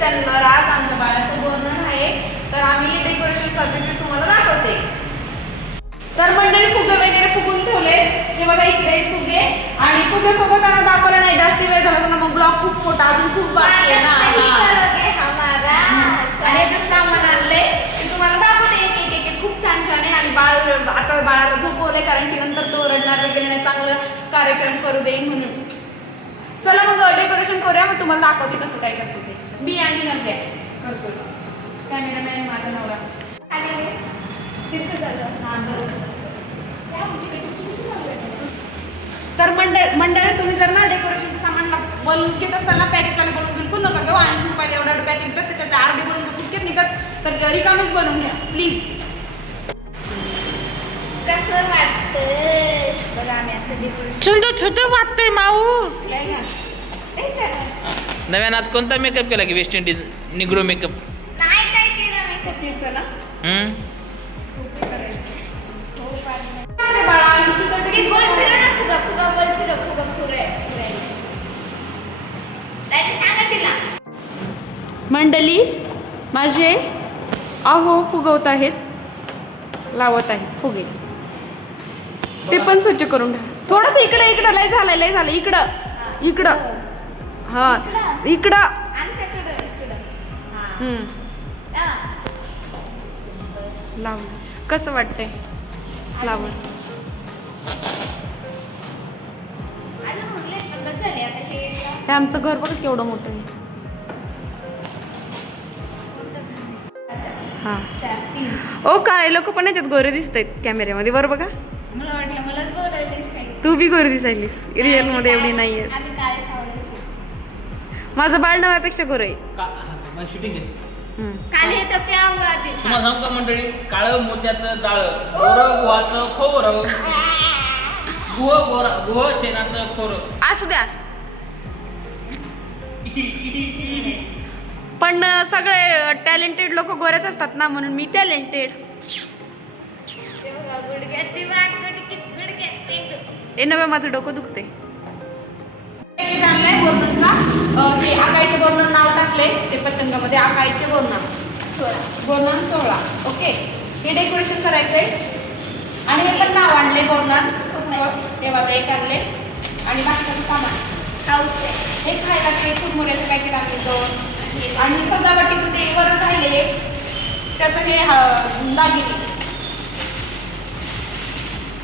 चॅनलवर आज आमच्या बाळाचं वर्णन आहे. तर आम्ही डेकोरेशन करते ते तुम्हाला दाखवते. तर मंडळी फुगे वगैरे फुगून ठेवले. हे बघा इकडे फुगे आणि फुगे फुगवताना दाखवलं नाही, जास्ती वेळ झाला तर मग ब्लॉग खूप मोठा अजून खूप बाकी आहे ना. आणि याचं सामान आणले ते तुम्हाला दाखवते एक एक एक खूप छान छान आहे. आणि आता बाळाला झोपवले कारण की नंतर तो रडणार वगैरे नाही, चांगलं कार्यक्रम करू देईन म्हणून. चला मग डेकोरेशन करूया, मग तुम्हाला दाखवते कसं काय करते ते. मी आणि नव्या करतोय. कॅमेरामॅन माझा नवरा आले तिथं झालं. तर मंडळी तुम्ही जर ना डेकोरेशन सामान बलून्स घेत असताना पॅकेटवाले बनवून बिलकुल नका घेऊ. 80 रुपयाला एवढं पॅकेट निघतात, त्याच्यातले अर्धे बनवून जर फुटकेच निघतात तर रिकामेच बनवून घ्या प्लीज. कसं वाटतंय बघा आम्ही आता डेकोरेशन. छोटं छोटं वाटतंय माऊ. काय घ्या नव्यानं आज कोणता मेकअप केला की वेस्ट इंडिज निग्रो मेकअप? नाही काय केलं मी खूप चला बाळा ते गोल फिरव ना, फुगा फुगा गोल फिरव, फुगा फुरे दादी सांगा तिला. मंडळी माझे अहो फुगवत आहेत, लावत आहेत फुगे. ते पण स्वच्छ करून घ्या. थोडस इकडं लय झालं इकडं हा इकडं आमच्याकडं इकडं लावलं. कसं वाटतंय लावून? अजून उरले पण झाले आता हे आमचं घर बघ केवढं मोठं आहे. हा 4 3. ओ काळे लोक पण याच्यात गोरे दिसत आहेत कॅमेऱ्यामध्ये, बरं बघा. मला वाटलं मलाच बोलायलीस काय. तू बी गोरी दिसायलीस, रिअल मध्ये एवढी नाहीये. आम्ही काय सावळले माझं बाळ नव्यापेक्षा गोरं आहे. शूटिंग आहे. काल हे तर त्या आधी तुम्हाला सांगू का मंडळी, काळं मोत्याचं जाळं, गोरं गुहाचं खोरं, गुह शेणाचं खोरं. असू द्या. पण सगळे टॅलेंटेड लोक गोऱ्याच असतात ना, म्हणून मी टॅलेंटेड. ते बघा गुडघ्यात ते वाट गुडघ्यात ते ए नव्या माझं डोकं दुखते. हे आकायचे बोर्णन नाव टाकले ते पतंगामध्ये, आकायचे बोर्णन 16. ओके, हे डेकोरेशन करायचंय. आणि हे पण नाव आणले बोर्णन, तेव्हा ते एक आणले. आणि बाकीचं सामान खाऊचे हे खायला ते चुरमुऱ्याचं पॅकेट आणले 2. आणि सजावटीचं ते वर राहिले त्याचं हे दागिने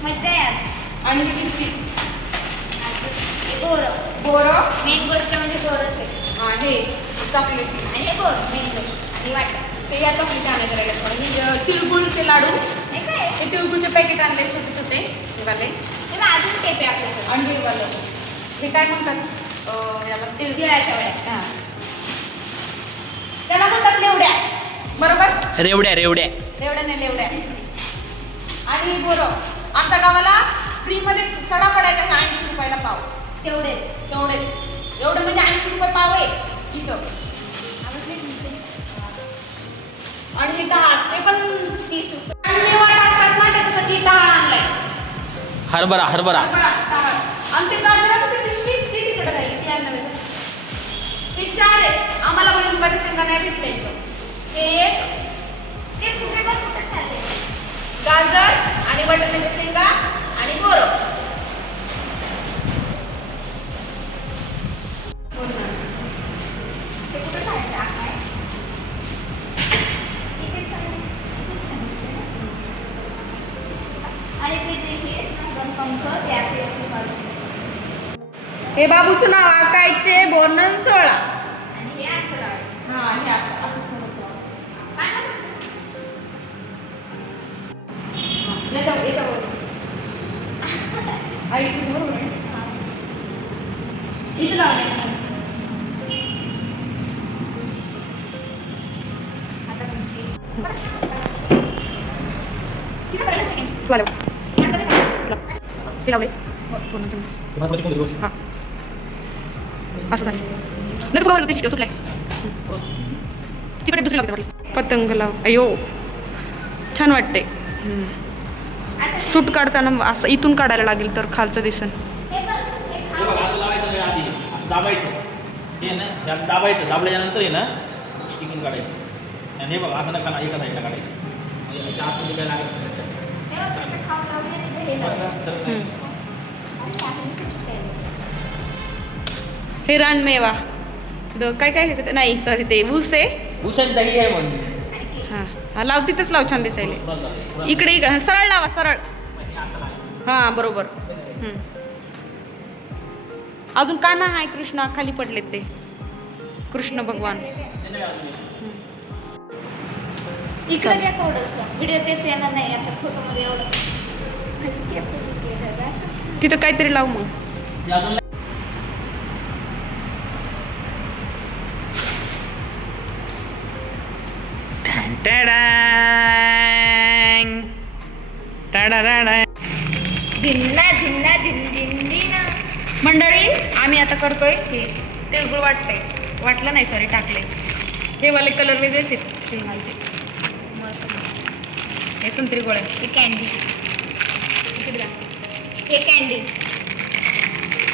मज्जा आहे आज. आणि हे बिस्किट बोरं मेन गोष्ट म्हणजे बोरच आहे. हे चॉकलेट आणि हे बोर मेन गोष्ट आणि वाटत ते या चॉकलेट आणायचं राहिले थोडं. तिळगुळचे लाडू, हे काय हे तिळगुळचे पॅकेट आणले छोटे छोटे हे वाले. ते अजून टेप आहे आपल्याकडे. आणि हे वाले हे काय म्हणतात याला तिळगुळाच्या वड्या. हां त्याला म्हणतात लेवड्या, बरोबर? रेवड्या लेवड्या नाही लेवड्या. आणि बोरं आमच्या गावाला फ्रीमध्ये सडा पडायचा 80 रुपयाला पाव. तेवढेच एवढं म्हणजे 80 रुपये पाव आहे इथं. आणि हे डाळ ते पण 30 रुपये. आणि मेवा टाकतात ना, त्याच्यासाठी डाळ आणलाय. हरभरा आणि ते गाजराचं ते पिशवी ते तिकडे राहील ती आणलं. हे 4 आहेत. आम्हाला भुईमुगाच्या शेंगा नाही भेटले इथं. हे एक, ते फुगे पण कुठं चालले. गाजर आणि बटाट्याच्या शेंगा आणि बोरं. ते कुठं खायचं आहे इथे छान दिसते ना. आणि ते जे हे 2 पंख ते असे काढून. हे बाबूचं नाव आकायचे बोर्णन 16. आणि हे असं लावायचं. हा हे असं काय ना? याच्यावर आई तू बरोबर आहे. इथं लावण्याचं लावले असं नाही सुटलाय तिकडे दुसरी लागते पतंग लाव. अयो छान वाटते. शूट काढताना असं इथून काढायला लागेल तर खालचं दिसन. असं लावायचं आधी, असं दाबायचं. हे ना दाबायचं, दाबल्याच्यानंतर आहे ना स्टिकिंग काढायची आणि हे बघा असं नका ना एका साईडला काढायचं म्हणजे याच्या आतमध्ये काय लागत नाही असं. हे बघ, आता खाऊन लावली आणि इथे हे लावलं. बरं, सरळ नाही. आणि आपण नुसतं चिकटायला. हे रानमेवा काय काय नाही सॉरी ते ऊस आहे. भूषण दही आहे म्हणून आणखी. हा लाव तिथंच लाव छान दिसायले. इकडे इकडे सरळ लावा सरळ. असं लावायचं. हा बरोबर. अजून कान्हा आहे कृष्णा खाली पडलेत ते कृष्ण भगवान. ते नाही अजून येत. इकडे घ्या थोडंसं. व्हिडिओ तेच येणार नाही अशा फोटोमध्ये एवढं हलके फुलके ढगाच्या. तिथं काहीतरी लाव मग. ते अजून नाही. धिन्ना धिन्ना धिन धिन धिना. मंडळी आम्ही आता करतोय हे तिळगुळ वाटतंय. वाटलं नाही सॉरी टाकले. हे वाले कलर वेगळेच आहेत तिळगुळचे. हे संत्री गोळे. हे कॅन्डी. इकडे जा. हे कॅन्डी.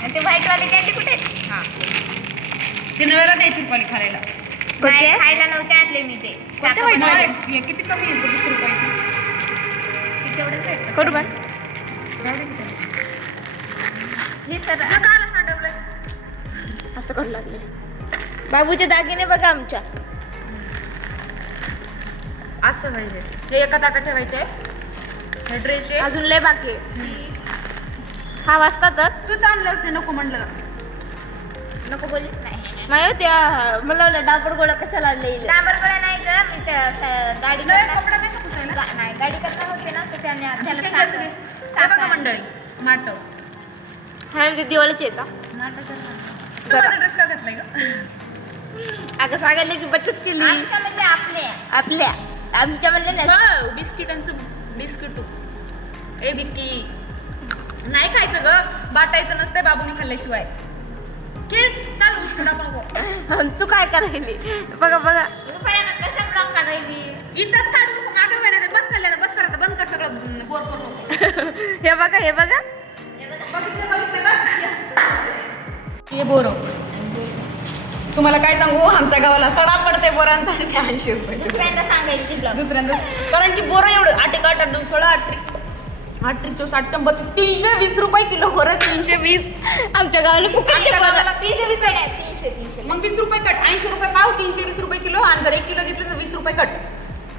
आणि ते व्हाईटवाले कॅन्डी कुठे आहेत? हां ते नव्याला द्यायची रुपाली खायला. नाही खायला नव्हते आणले मी ते. कोणते white वाले? हे किती कमी आहे 20 रुपयाची. तेवढंच भेटतं. करू बंद. हे सर काला सांडवलंय असं करू लागले. बाबूचे दागिने बघा आमच्या. असं पाहिजे. हे एका ताटात ठेवायचे. हे ड्रेस आहे. अजून लय बाकी आहे. 6 वाजतातच. तू चाललं ते नको म्हणलं. नको बोललीच नाही. माहिती त्या मला वाटलं डाबर गोळा कशाला लिहिले. डाबर गोळा नाही ग मी त्या गाडी कपडा नाही पुसायला. नाही गाडी करता होते ना तर त्याने बघा मंडळी माटव. हा म्हणजे दिवाळीचे येतात. तू माझा ड्रेस का घातलाय का? अगं सांगायची बचत केली. आमच्या म्हणजे आपल्या आमच्या म्हणजे नाही. बिस्किटांचं बिस्किट तू ए बिक्की नाही खायचं ग. बाटायचं नसतंय बाबूने खाल्ल्याशिवाय. खेळ चाल गोष्ट टाकू नको. तू काय करायली बघा बघा. कसं ब्लॉक काढायली. इथंच काढू नको. मागे महिन्यात बस खाल्ल्यानं बस करायचं बंद कर सगळं बोर करू नको. हे बघा हे बघा. बघितलं बस. हे बोर तुम्हाला काय सांगू आमच्या गावाला सडा पडते बोरांचा आणि 80 रुपये. दुसऱ्यांदा सांगायची ती ब्लॉक. दुसऱ्यांदा कारण की बोरं एवढं 8 1 8 2 16 8 60 320 रुपये किलो बोरं. 320 आमच्या गावाला फुकटचे आमच्या बोरं. गावाला 320 नाही 300. मग 20 रुपये कट. 80 रुपये पाव 320 रुपये किलो. आणि जर 1 किलो घेतलं तर 20 रुपये कट.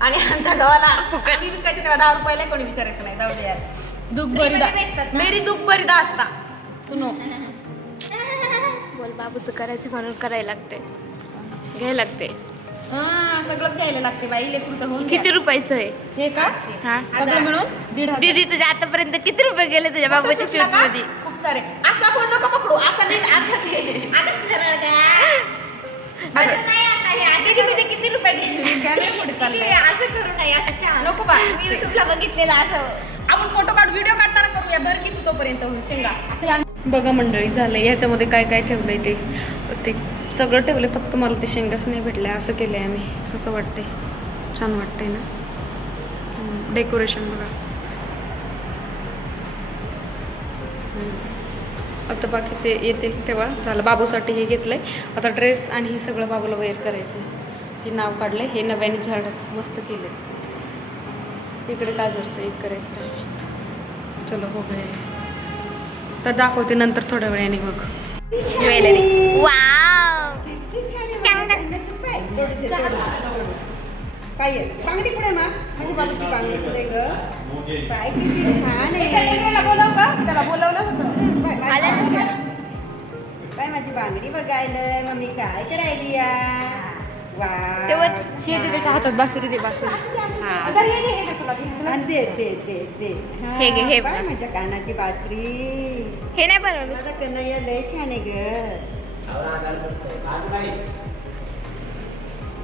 आणि आमच्या गावाला फुकट विकायचे तेव्हा 10 रुपयाला कोणी विचारायचं नाही. जाऊ दे यार. दुःख फ्रीमध्ये भेटतात ना? मेरी दुःख बरीदा असता सुनो. बोल बाबूचं करायचं म्हणून करायला लागते. घ्यायला लागते. हा सगळंच घ्यायला लागते बाई. लेकरू तर होऊन किती रुपयाचं आहे? हे का हा सगळं मिळून 1,500. दीदी तुझ्या आतापर्यंत किती रुपये गेले तुझ्या बाबूच्या शूटला शूट का? मध्ये? खूप सारे. असा फोन नको पकडू. असा नाही असं घे. आता सरळ द्या. असं नाही आता हे असं किती तुझे किती रुपये गेले? त्याने पुढे चाललंय. असं करू नये असं छान. नको बा. मी युट्यूबला बघितलेलं असं. आपण फोटो काढू व्हिडिओ काढताना करूया. भर की तू तोपर्यंत होईल शेंगा असं. बघा मंडळी झालंय. ह्याच्यामध्ये काय काय ठेवलंय ते सगळं ठेवलंय. फक्त मला ते शेंगाच नाही भेटल्या. असं केलंय आम्ही. कसं वाटतंय? छान वाटतंय ना डेकोरेशन बघा. आता बाकीचे येतील तेव्हा झालं. बाबूसाठी हे घेतलंय. आता ड्रेस आणि हे सगळं बाबूला वेअर करायचं. हे नाव काढलंय. हे नव्याने झाड मस्त केले. इकडे गाजरचं एक करायचं राहिलं. चलो हो गए. तर दाखवते नंतर थोड्या वेळाने बघ. ज्वेलरी. वाव. काय बांगडी कुठे मा माझी बाबाची बांगडी कुठे ग? काय किती छान आहे. बोलव का त्याला बोलवलं होतं. काय माझी बांगडी बघायला मम्मी काय करायली या? तेव्हा त्याच्या हातात बासुरी दे बासुरी. दे दे दे दे. हे घे, हे काय बघ. माझ्या कानाची बासरी. हे नाही बनवलं. माझा कन्हैया लय छान आहे ग.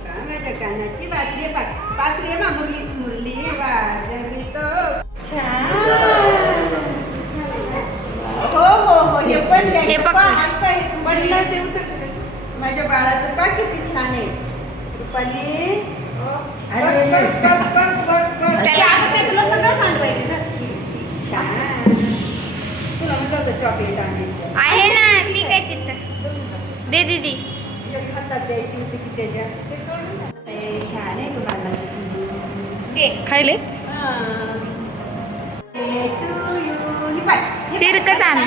काय माझ्या कानाची बासरी आहे. बासरी आहे मा मुरली मुरली वाजवी तो छान. हो हो हो हे पण द्या. हे बघ. पडलं ते माझ्या बाळाचं पा किती छान आहे. रुपाली अरे बघ बघ बघ बघ बघ. तुला सगळं सांगवायचे ना. छान. तुला म्हणलं होतं चॉकलेट आणायचं. आहे ना ती काय तिथं. दे दीदी. एक हात हातात द्यायची होती की त्याच्या छान आहे ग बाळा. खायले तिरकंच आण.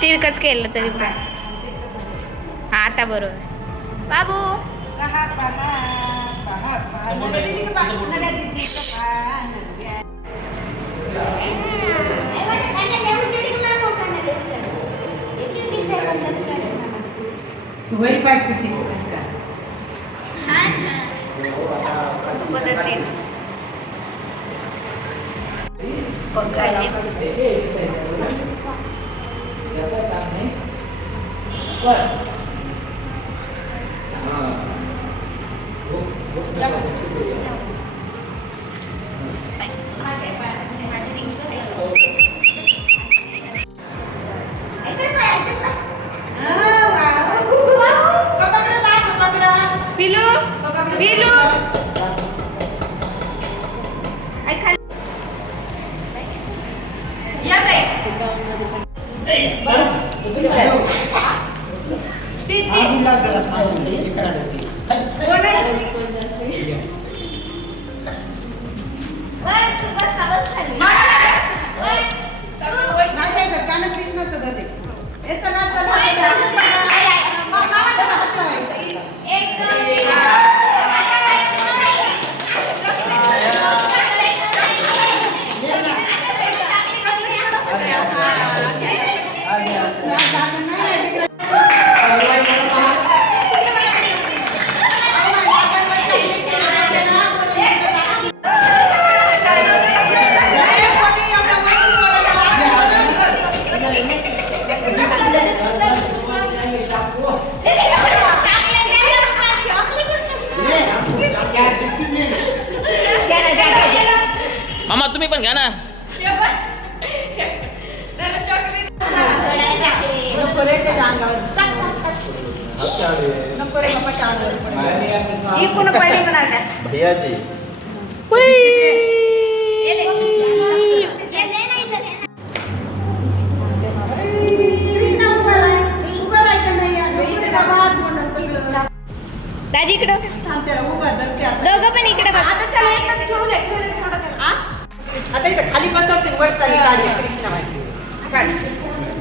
तिरकच केलं तरी पण. हा, आता बरोबर. बाबू तू घरी पाय किती पिलू पिलू या ताई. मामा तुम्ही पण घ्या ना. नको रे त्याच्या अंगावर नको रे बाप्पाच्या अंगावर ही कोण पडली म्हणाल्या भैयाची कृष्णा उभा राहायचं नाही यार. इकडे बाबा म्हणून सगळं दाजी इकडं. आमच्याला उभा धरते आता. दोघं पण इकडे बघा. आता इथं खाली बसवते वर चालली गाडी कृष्णा माहिती काढ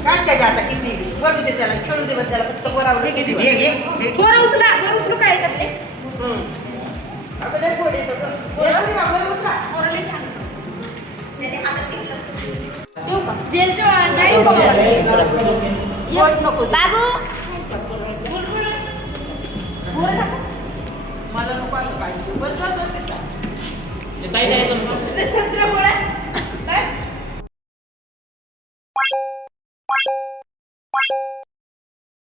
काढ त्याच्या आता किती वळू दे त्याला खेळू दे बस त्याला फक्त वरावर गोर उचलू काय त्यातले बाबू मला नको आलं पाहिजे बस बस बस ताई